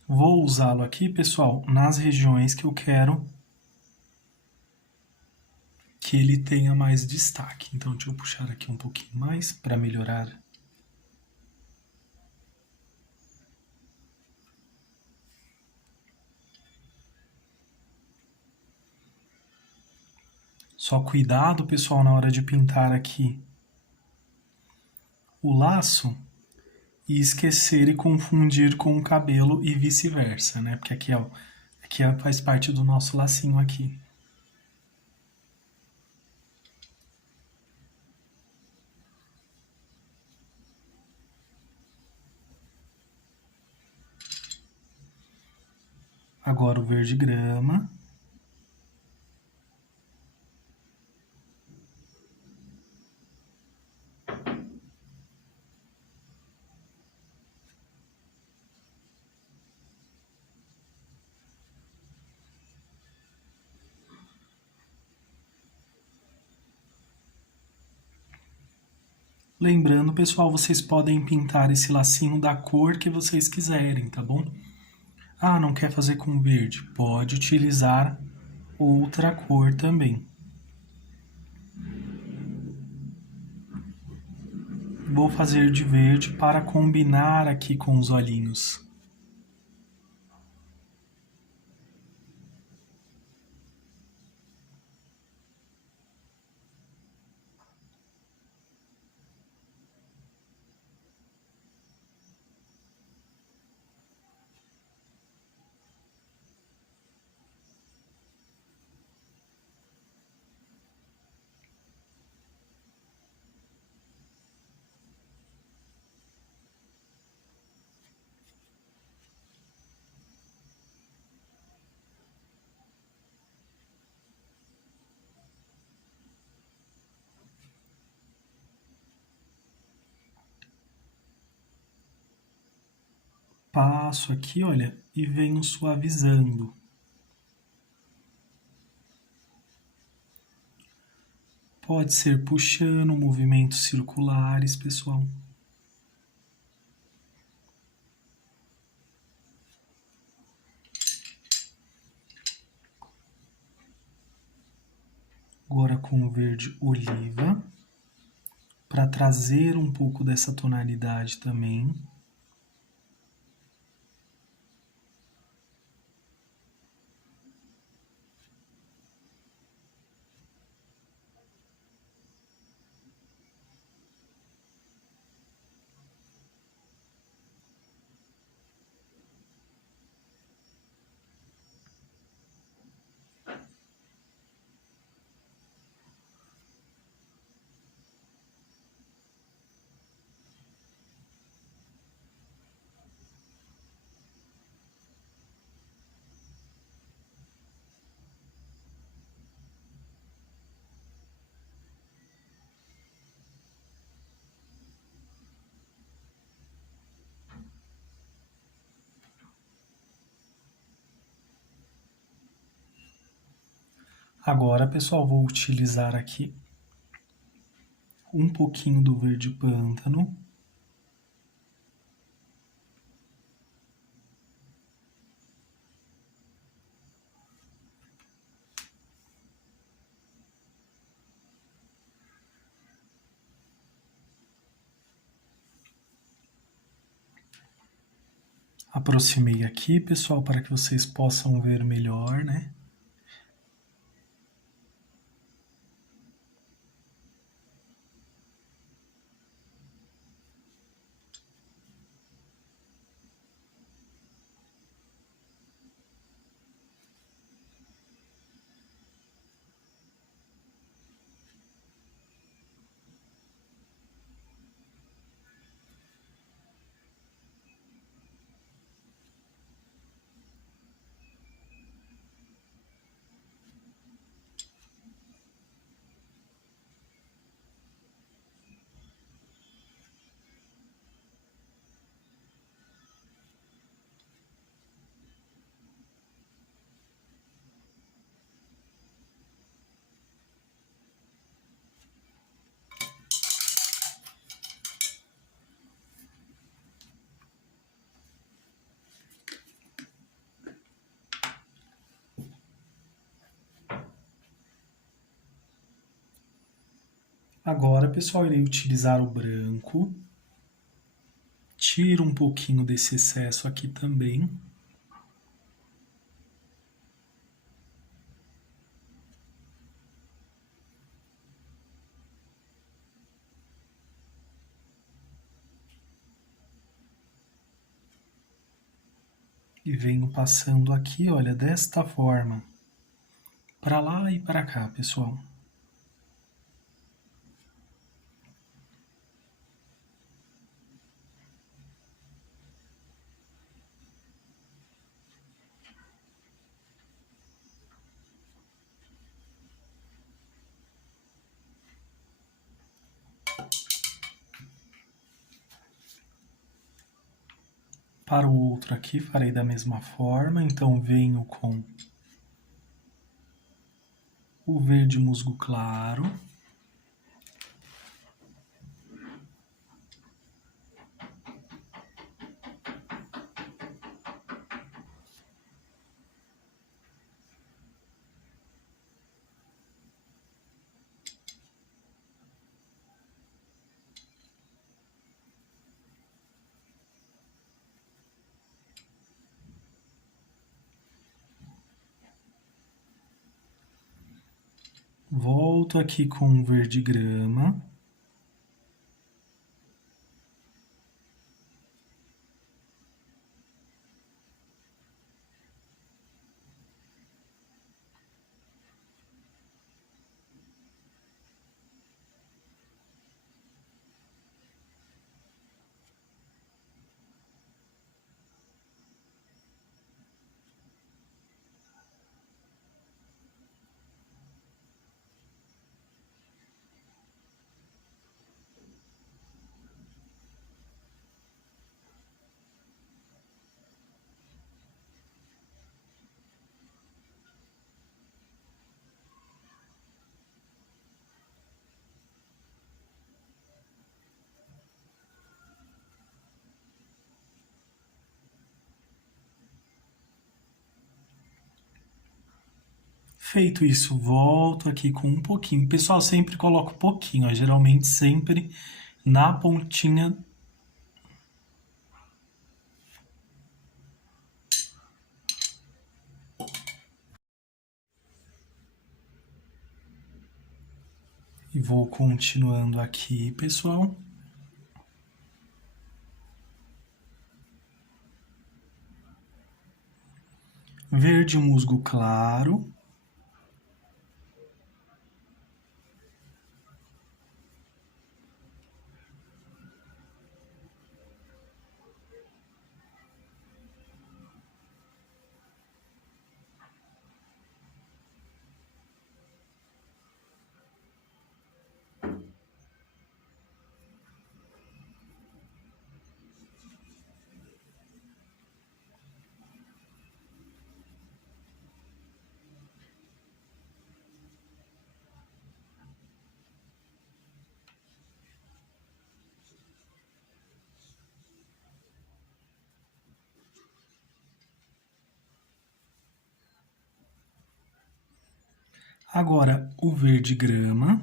Vou usá-lo aqui, pessoal, nas regiões que eu quero que ele tenha mais destaque. Então, deixa eu puxar aqui um pouquinho mais para melhorar. Só cuidado, pessoal, na hora de pintar aqui o laço e esquecer e confundir com o cabelo e vice-versa, né? Porque aqui faz parte do nosso lacinho aqui. Agora o verde grama. Lembrando, pessoal, vocês podem pintar esse lacinho da cor que vocês quiserem, tá bom? Ah, não quer fazer com verde? Pode utilizar outra cor também. Vou fazer de verde para combinar aqui com os olhinhos. Passo aqui, olha, e venho suavizando. Pode ser puxando movimentos circulares, pessoal. Agora com o verde oliva, para trazer um pouco dessa tonalidade também. Agora, pessoal, vou utilizar aqui um pouquinho do verde pântano. Aproximei aqui, pessoal, para que vocês possam ver melhor, né? Agora, pessoal, irei utilizar o branco. Tiro um pouquinho desse excesso aqui também. E venho passando aqui, olha, desta forma. Para lá e para cá, pessoal. Para o outro aqui, farei da mesma forma. Então, venho com o verde musgo claro. Volto aqui com o verde grama. Feito isso, volto aqui com um pouquinho. Pessoal, sempre coloco pouquinho, ó, geralmente sempre na pontinha. E vou continuando aqui, pessoal. Verde musgo claro. Agora, o verde grama.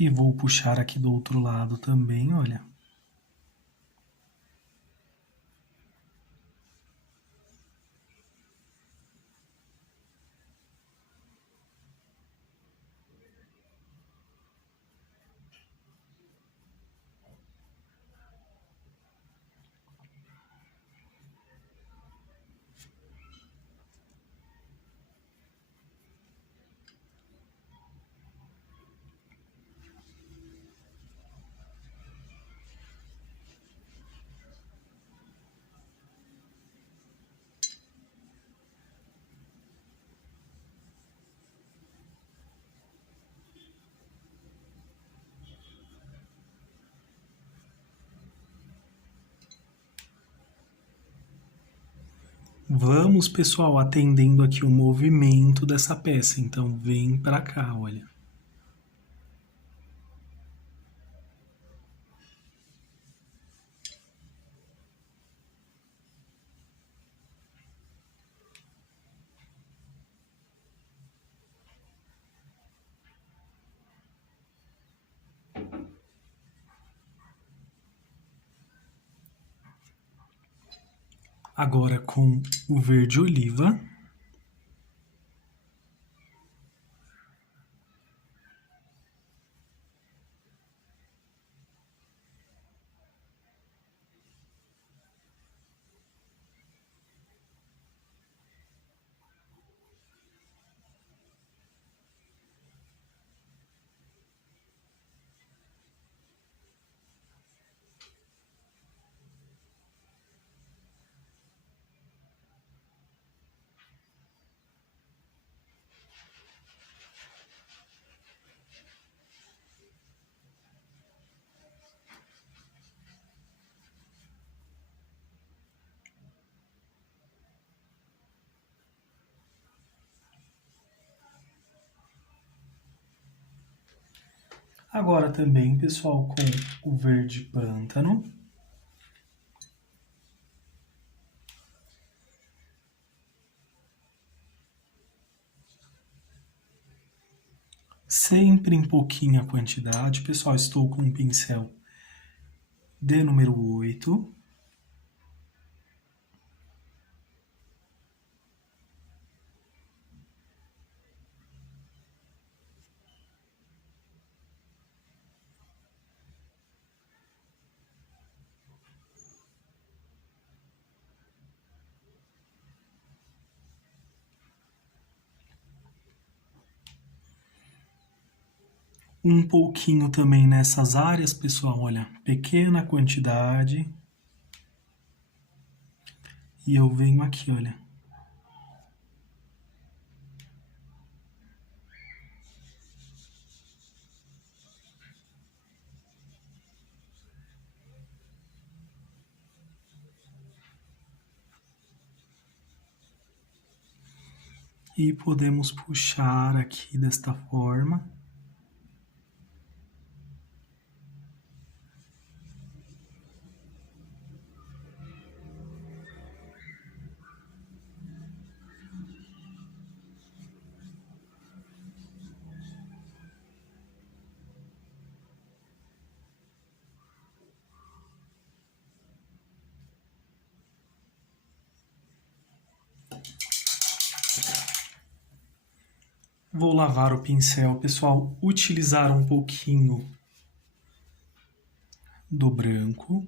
E vou puxar aqui do outro lado também, olha. Vamos, pessoal, atendendo aqui o movimento dessa peça. Então, vem para cá, olha. Agora com o verde oliva. Agora também, pessoal, com o verde pântano. Sempre em pouquinha quantidade. Pessoal, estou com um pincel de número 8. Um pouquinho também nessas áreas, pessoal, olha, pequena quantidade. E eu venho aqui, olha. E podemos puxar aqui desta forma. Vou lavar o pincel, pessoal, utilizar um pouquinho do branco.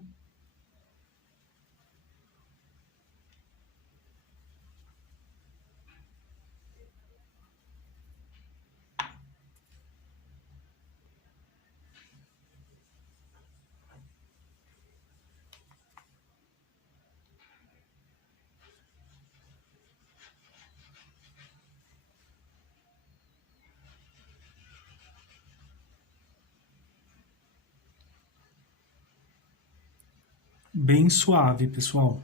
bem suave, pessoal.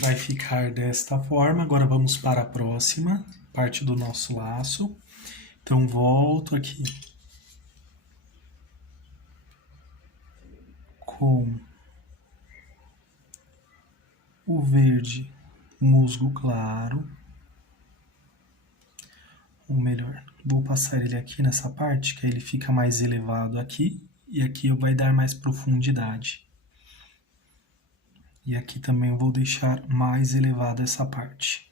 Vai ficar desta forma. Agora vamos para a próxima parte do nosso laço. Então volto aqui com o verde musgo claro, ou melhor, vou passar ele aqui nessa parte, que aí ele fica mais elevado aqui, e aqui vai dar mais profundidade. E aqui também eu vou deixar mais elevada essa parte.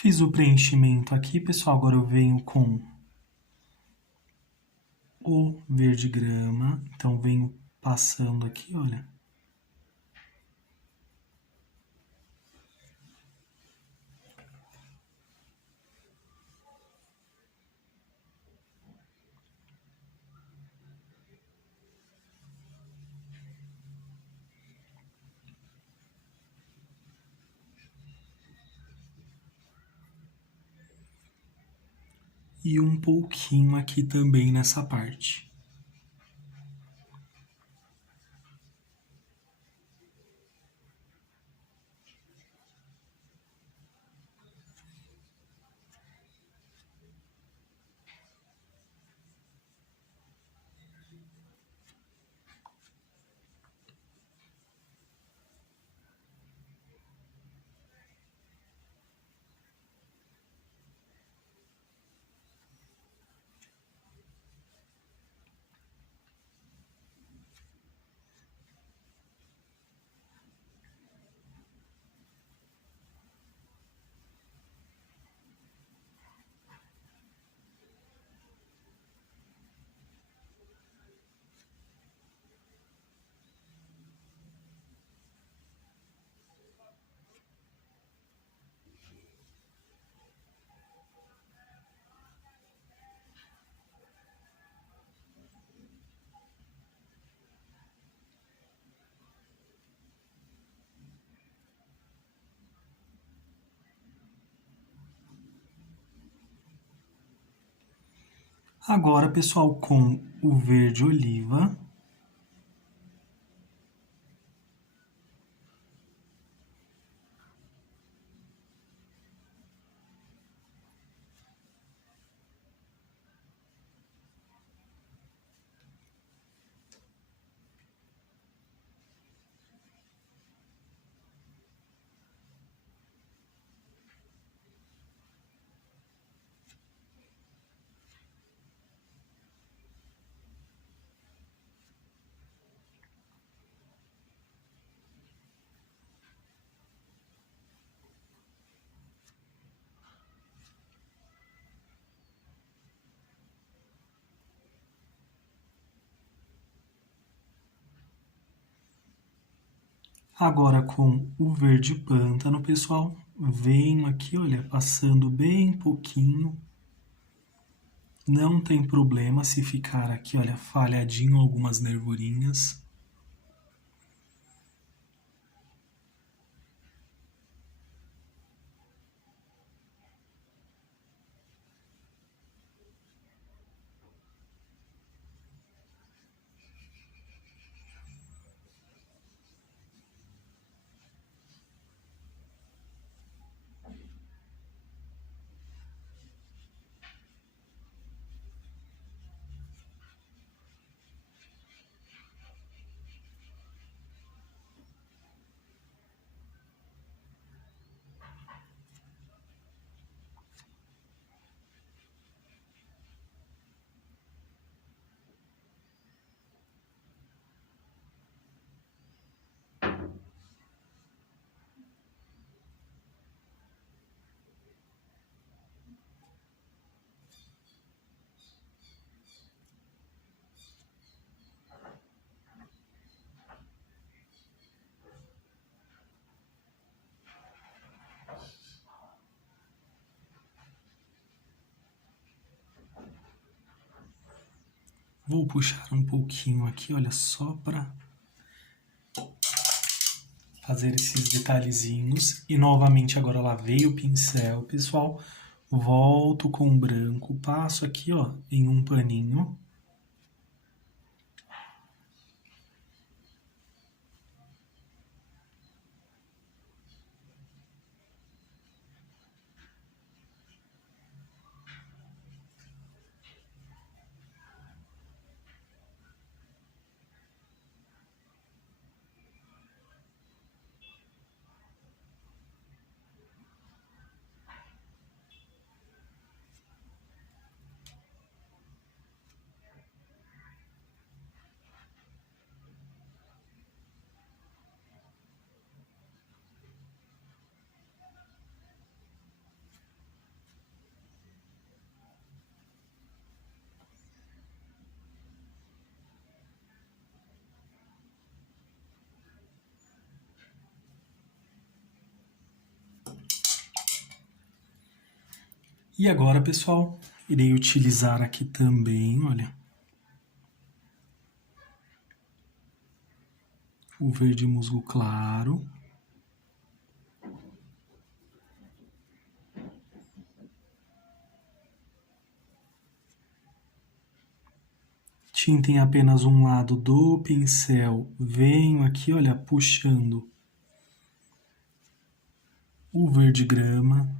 Fiz o preenchimento aqui, pessoal. Agora eu venho com o verde grama. Então venho passando aqui, olha. E um pouquinho aqui também nessa parte. Agora, pessoal, com o verde oliva, agora com o verde pântano, pessoal, venho aqui, olha, passando bem pouquinho. Não tem problema se ficar aqui, olha, falhadinho algumas nervurinhas. Vou puxar um pouquinho aqui, olha, só para fazer esses detalhezinhos. E novamente agora lavei o pincel, pessoal. Volto com o branco, passo aqui, ó, em um paninho. E agora, pessoal, irei utilizar aqui também, olha, o verde musgo claro. Tinta em apenas um lado do pincel, venho aqui, olha, puxando o verde grama.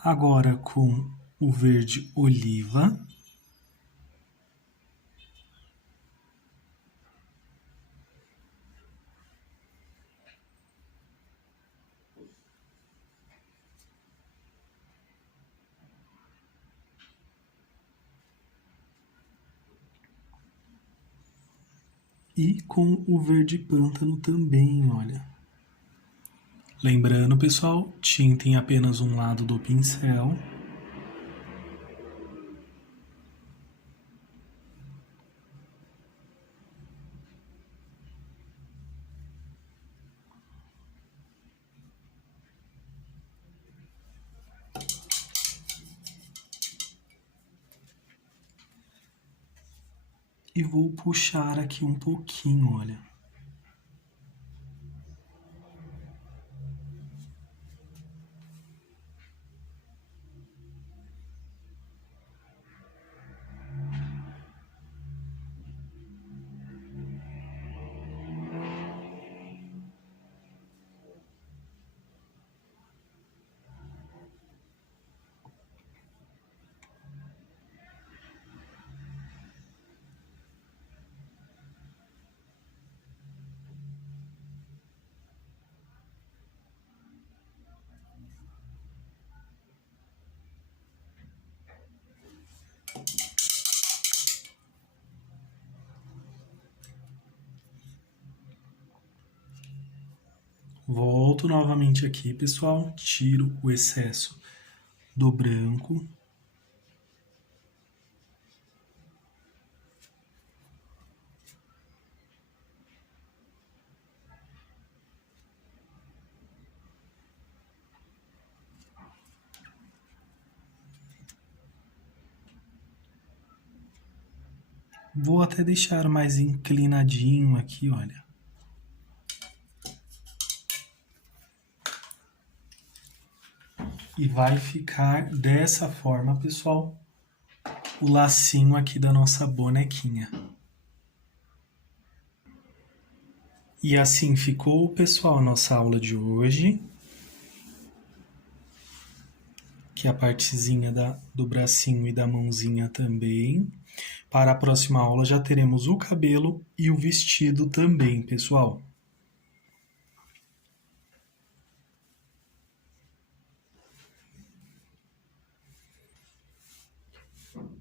Agora com o verde oliva. E com o verde pântano também, olha. Lembrando, pessoal, tinta em apenas um lado do pincel. E vou puxar aqui um pouquinho, olha. Volto novamente aqui, pessoal, tiro o excesso do branco. Vou até deixar mais inclinadinho aqui, olha. E vai ficar dessa forma, pessoal, o lacinho aqui da nossa bonequinha. E assim ficou, pessoal, a nossa aula de hoje. Que é a partezinha do bracinho e da mãozinha também. Para a próxima aula já teremos o cabelo e o vestido também, pessoal.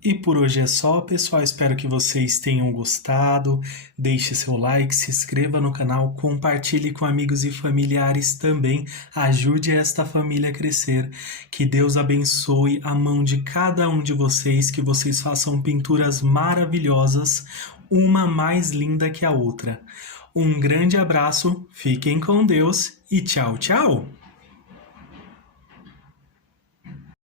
E por hoje é só, pessoal. Espero que vocês tenham gostado. Deixe seu like, se inscreva no canal, compartilhe com amigos e familiares também. Ajude esta família a crescer. Que Deus abençoe a mão de cada um de vocês, que vocês façam pinturas maravilhosas, uma mais linda que a outra. Um grande abraço, fiquem com Deus e tchau, tchau!